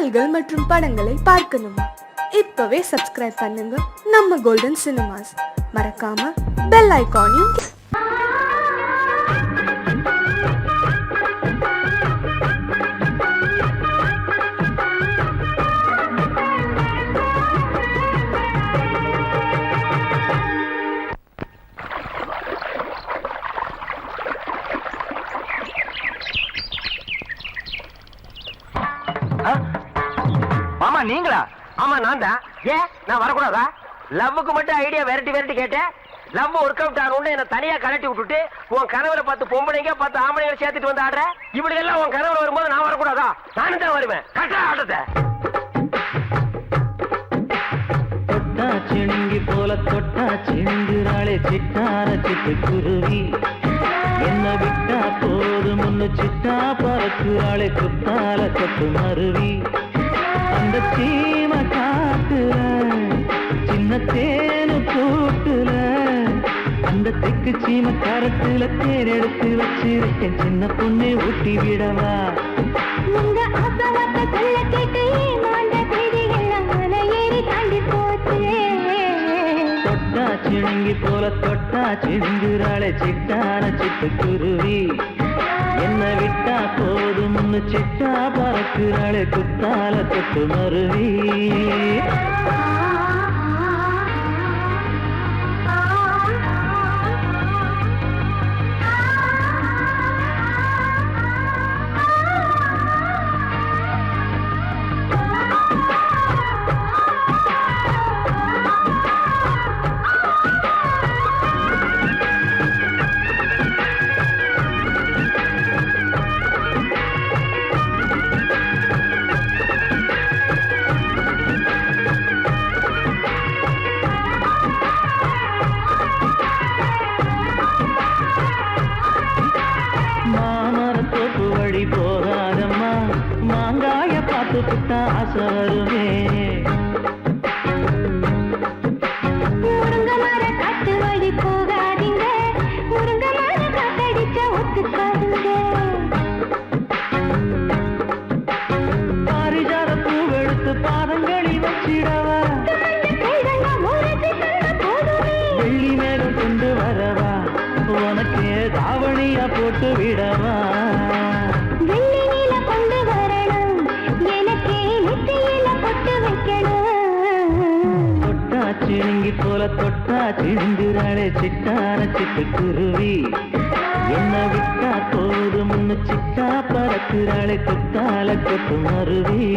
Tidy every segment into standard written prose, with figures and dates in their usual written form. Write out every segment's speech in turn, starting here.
பாடல்கள் மற்றும் படங்களை பார்க்கணுமா? இப்பவே சப்ஸ்கிரைப் பண்ணுங்க நம்ம கோல்டன் சினிமாஸ். மறக்காம பெல் ஐகானையும் மாமா நீங்களா? ஆமா நான் தான். ஏன் நான் வரக்கூடாதா? லவ்வுக்கு மட்டும் ஐடியா வெரைட்டி கேட்டேன். லவ் ஒர்க் அவுட் ஆகணும்னு என்ன தனியா கலட்டி விட்டுட்டு உன் கனவுல 10 பொம்பளைங்க 10 ஆம்பளைங்க சேர்த்துட்டு வந்து ஆடுற. இப்படி எல்லாம் உன் கனவுல வரும்போது நான் வரக்கூடாதா? நானும் தான் வருவேன். கட்டா ஆட்டத்தை தொட்டா சிணுங்கி போல தொட்டா சிணுங்குறாளே சிட்டார சிட்டு குருவி. என்ன விட்டா போதும் முன்னு சிட்டா பறக்குறாளே குத்தால கொத்து மருவி. அந்த சீம காட்டுல சின்ன தேனு கூட்டுல அந்த தெக்கு சீம கரத்துல தேர் எடுத்து வச்சிருக்கேன். சின்ன பொண்ணு ஊட்டி விடவா? தொட்டா சிணுங்கி போல தொட்டா சிணுங்குறாளே சிட்டான சிட்டு குருவி. என்ன விட்டா போதும் முன்னு சிட்டா பறக்குறாளே குத்தால கொத்து மருவி. மாமரத்தோப்பு வழி போகாதம்மா, மாங்காய பார்த்து புட்டா ஆசை வருமே. பாரிஜாத பூவெடுத்து பாதங்களில் வச்சிடவா? வெள்ளி மேகம் கொண்டு வரவா? உனக்கு தாவணியா போட்டு விடவா? தொட்டா சிணுங்கி போல தொட்டா சிணுங்குறாளே சிட்டான சிட்டு குருவி. என்ன விட்டா போதும் முன்னு சிட்டா பறக்குறாளே குத்தால கொத்து மருவி.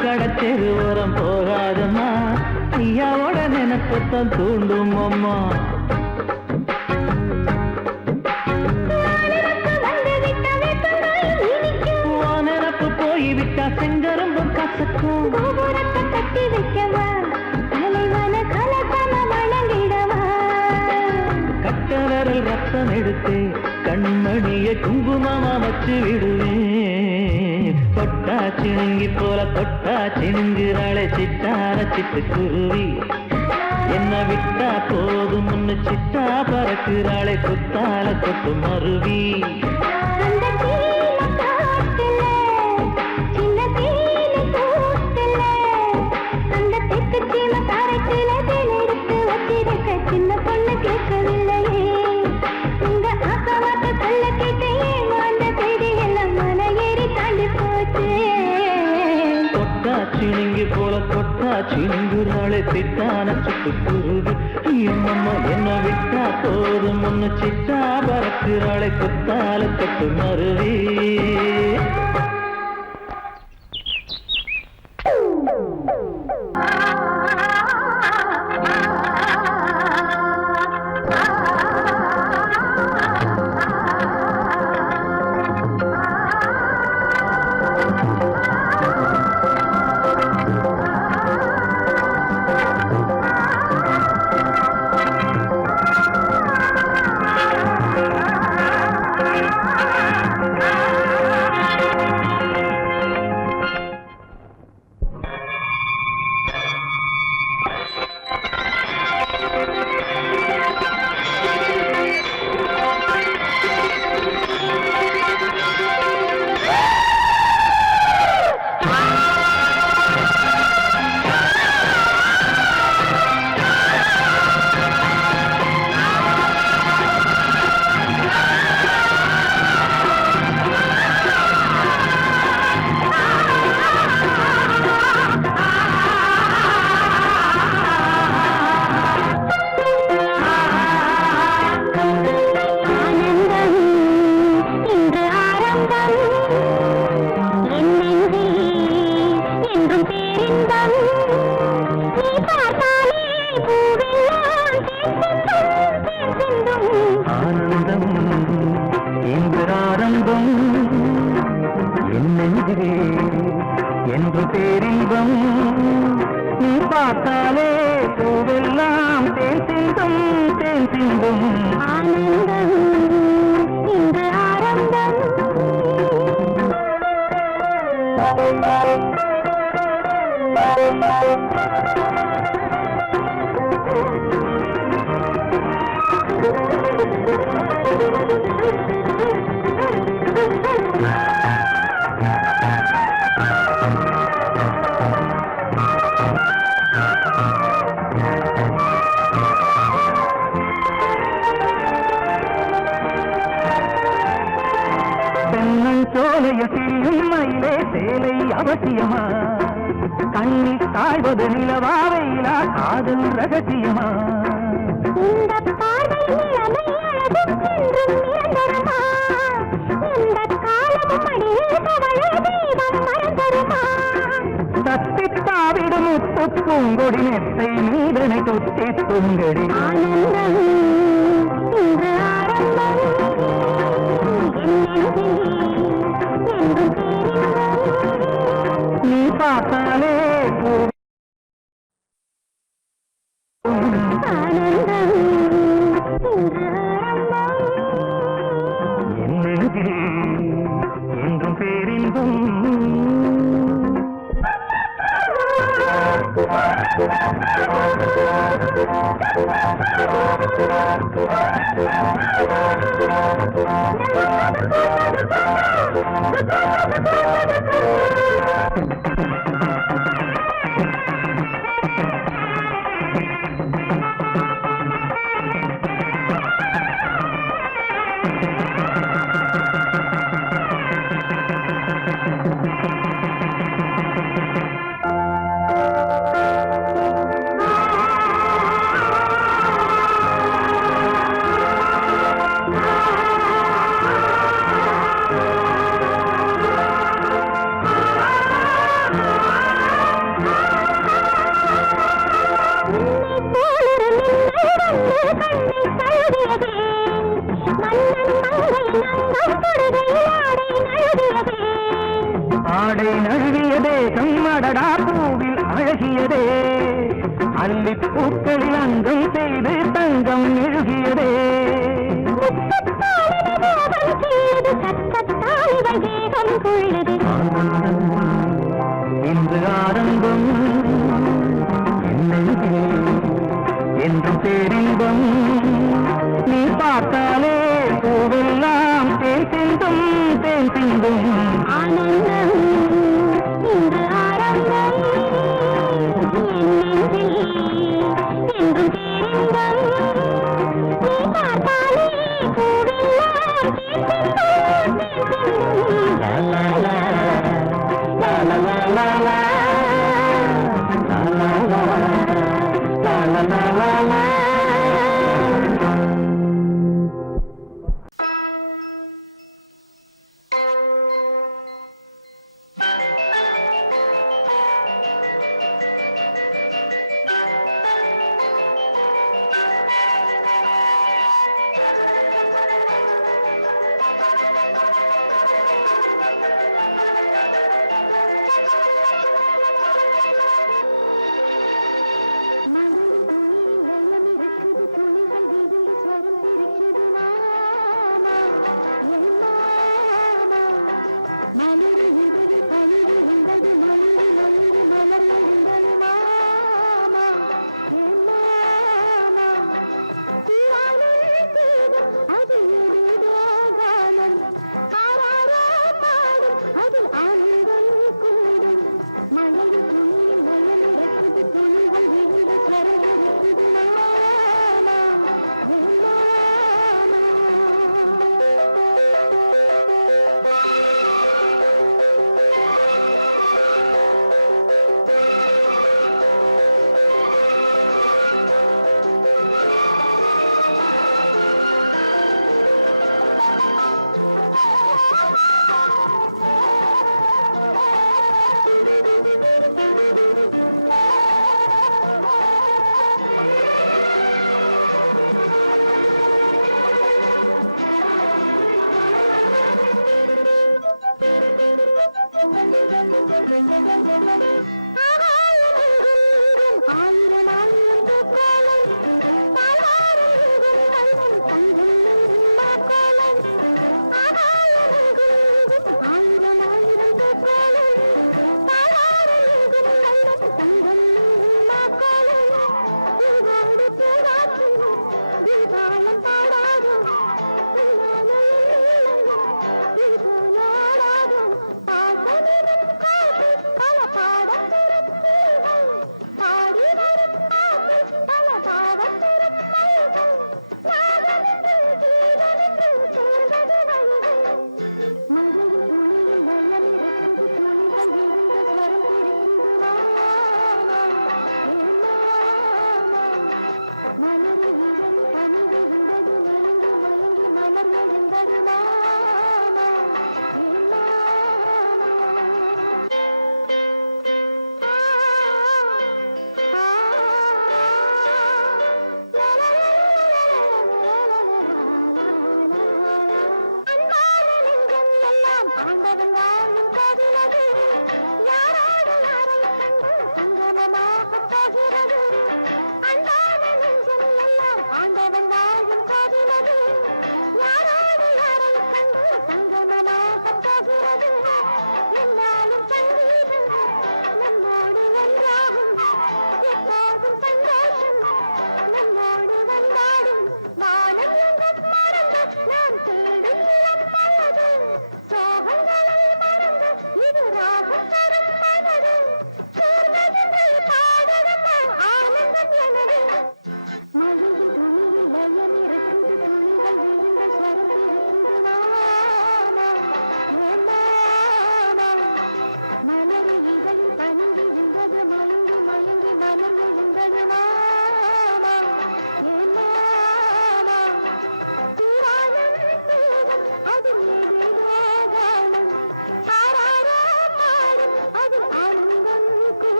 கடத்தெரு ஓரம் போகாதம்மா, ஐயாவோட நினைப்பத்தான் தூண்டும் அம்மா. நினப்பு போய்விட்டா செங்கரும்பும் கசக்கும். கட்டவரல் ரத்தம் எடுத்து கண்மணியை குங்குமமா வச்சு விடுவேன். தொட்டா சிணுங்கி போல தொட்டா சிணுங்குறாளே சிட்டான சிட்டு குருவி. என்ன விட்டா போதும் முன்னு சிட்டா பறக்குறாளே குத்தால கொத்து மருவி. சின்ன பொண்ணு கேட்கவில்லையே உங்க ஆசவாட்ட சொல்ல கேட்டேன். அந்த செய்தி எல்லாம் மன ஏறி தாண்டி போச்சு. தொட்டா சிணுங்கி போல தொட்டா சிணுங்குறாளே சிட்டான சிட்டு குருவி. என்னம்மா என்ன விட்டா போதும் முன்னு சிட்டா பறக்குறாளே குத்தால கொத்து மருவி. தேர்ந்தெழும் ஆனந்தம் இந்த ஆரம்பம். தென்னல் சோலைய செய்யும் மயிலே சேலை அவசியமா கண்ணில் காய்வது நிலவா வெயிலா காதல் ரகசியமா இந்த பார்வை இளமை அழகும் என்றும் நிரந்தரமா. இந்த காலமும் அடியில் கவலை தெய்வம் மறந்தருமா. தத்தித்தாவிடும் முத்து பூங்கொடி நெத்தை நீதனை தொட்டி துங்கடி ஆனந்தம் இந்த ஆரம்பம். என்றும் பேரின்பம். நீ பார்த்தாலே ஆனந்தம் இந்த ஆரம்பம். என்னெழுதி என்றும் பேரின்பம் ஆடை நழுவியதே கம்மடடா பூவில் அழகியதே அல்லிப் பூக்களில் அங்கம் செய்து தங்கம் எழுகியதே இன்று ஆரம்பம் என்னெழுதி என்றும் பேரின்பம் நீ பார்த்தாலே பூவெல்லாம் தேன் சிந்தும் தேன் சிந்தும் ஆனந்தம் இந்த ஆரம்பம். என்றும் பேரின்பம். நீ பார்த்த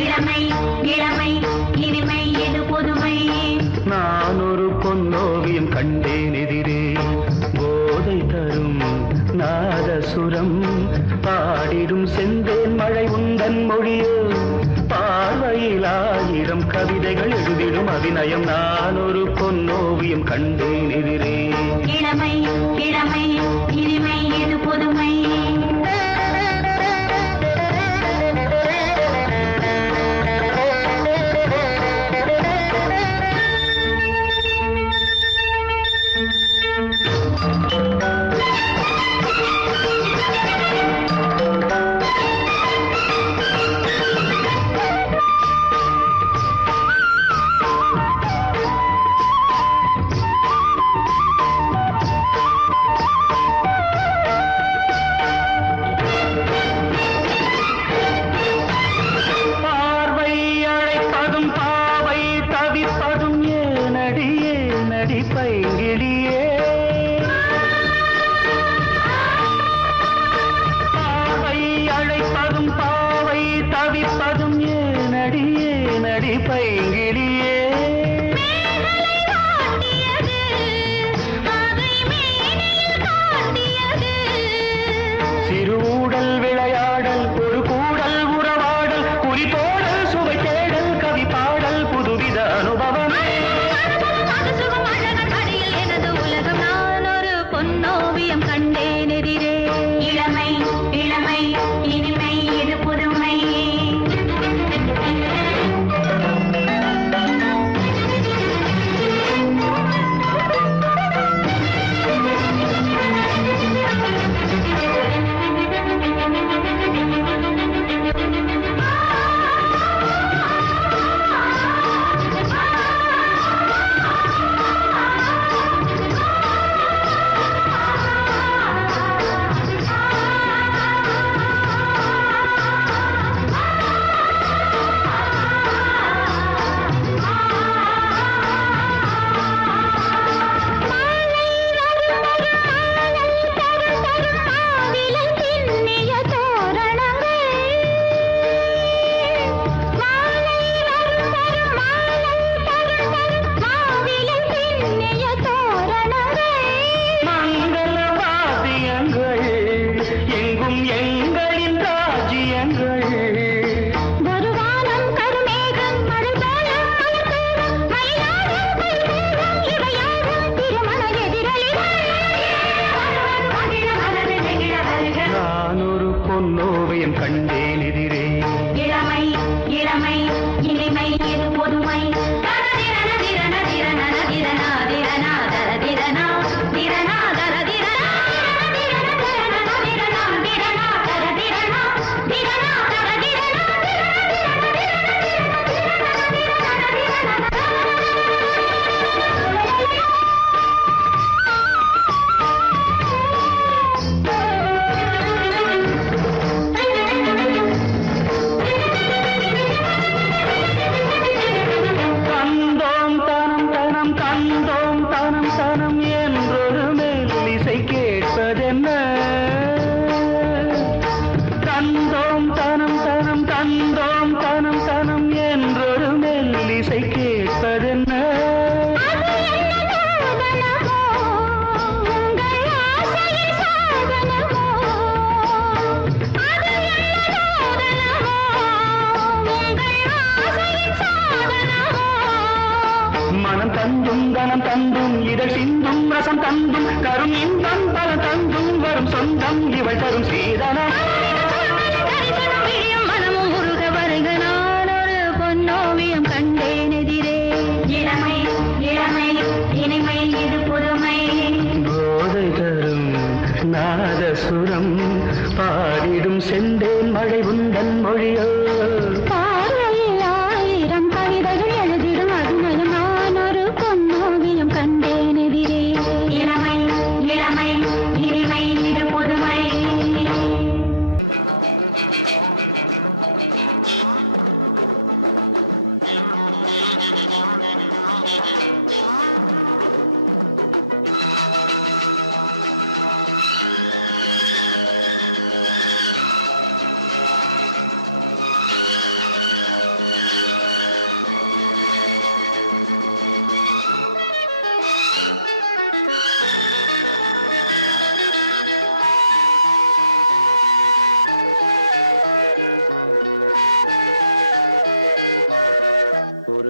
இளமை இளமை இனிமை இது புதுமை. நான் ஒரு பொன்னோவியம் கண்டேன் எதிரே, போதை தரும் நாதசுரம் பாடிடும் செந்தேன் மழை உந்தன் மொழியோ, பார்வையில் 1000 கவிதைகள் எழுதிடும் அபிநயம். நான் ஒரு பொன்னோவியம் கண்டேன் எதிரே. இளமை இளமை இனிமை இது புதுமை.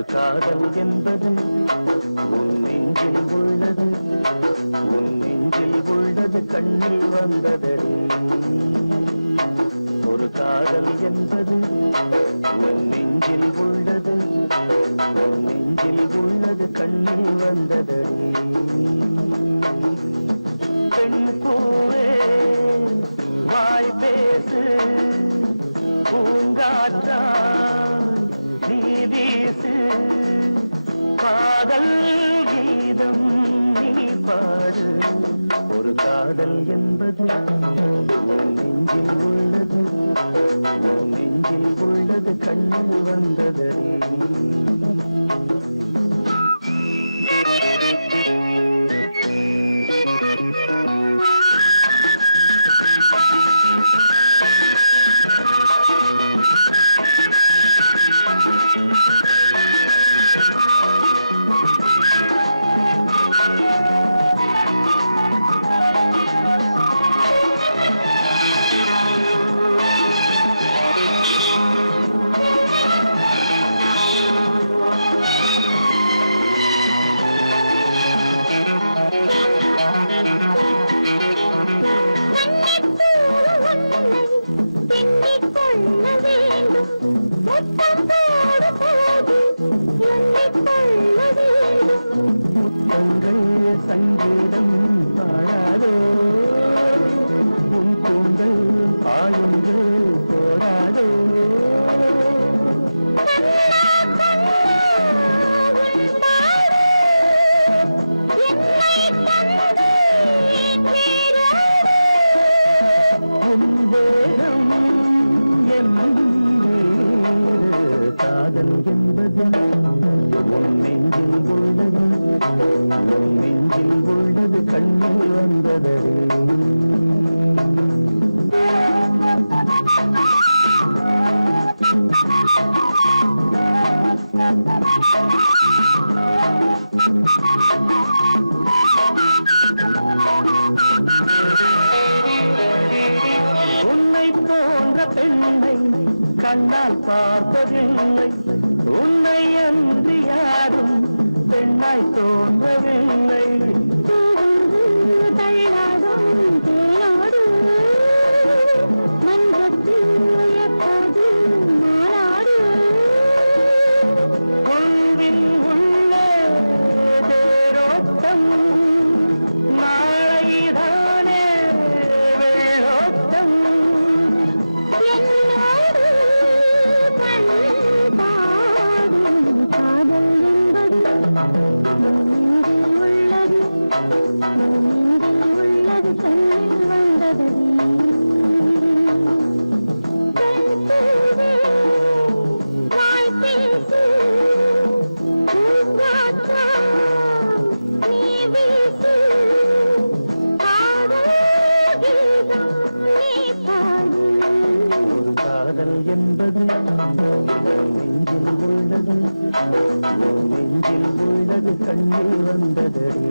ஒரு காதல் என்பது உன் நெஞ்சில் உள்ளது, உன் நெஞ்சில் உள்ளது கண்ணில் வந்ததடி. ஒரு காதல் என்பது உன் நெஞ்சில் உள்ளது, உன் நெஞ்சில் உள்ளது கண்ணில் வந்ததடி. பெண் பூவே வாய் பேசு, பூங்காற்றாய் நீ வீசு, காதல் கீதம் நீ பாடு. ஒரு காதல் என்பது உன் நெஞ்சில் உள்ளது, உன் நெஞ்சில் உள்ளது கண்ணில் வந்ததடி. முத்தங்கள் சங்கீதம் பாடாதோ, உன் கூந்தல் பாயுந்து போடாதோ. உன் தேகம் என் காதல் என்பது உன் நெஞ்சில் உள்ளது, உன் நெஞ்சில் உள்ளது கண்ணில் வந்ததடி. உன்னை போன்ற பெண்ணை கண்ணால் பார்த்ததில்லை, உன்னை அன்று யாரும் பெண்ணாய் தோன்றவில்லை. தள்ளாடும் தேனாடும் மன்றத்தில் எப்போது நாளாடு. உள்வில் உள்ள தேரோட்டம் நாளைதானே வெள்ளோட்டம். என்னோடு பாடும் காதல் என்பது நெஞ்சில் உள்ளது, நெஞ்சில் உள்ளது கண்ணில் வந்தது. பெண் பூவே வாய் பேசு, பூங்காற்றாய் நீ வீசு, காதல் கீதம் நீ பாடு. ஒரு காதல் என்பது உன் நெஞ்சில் உள்ளது, உன் நெஞ்சில் உள்ளது கண்ணில் வந்ததடி.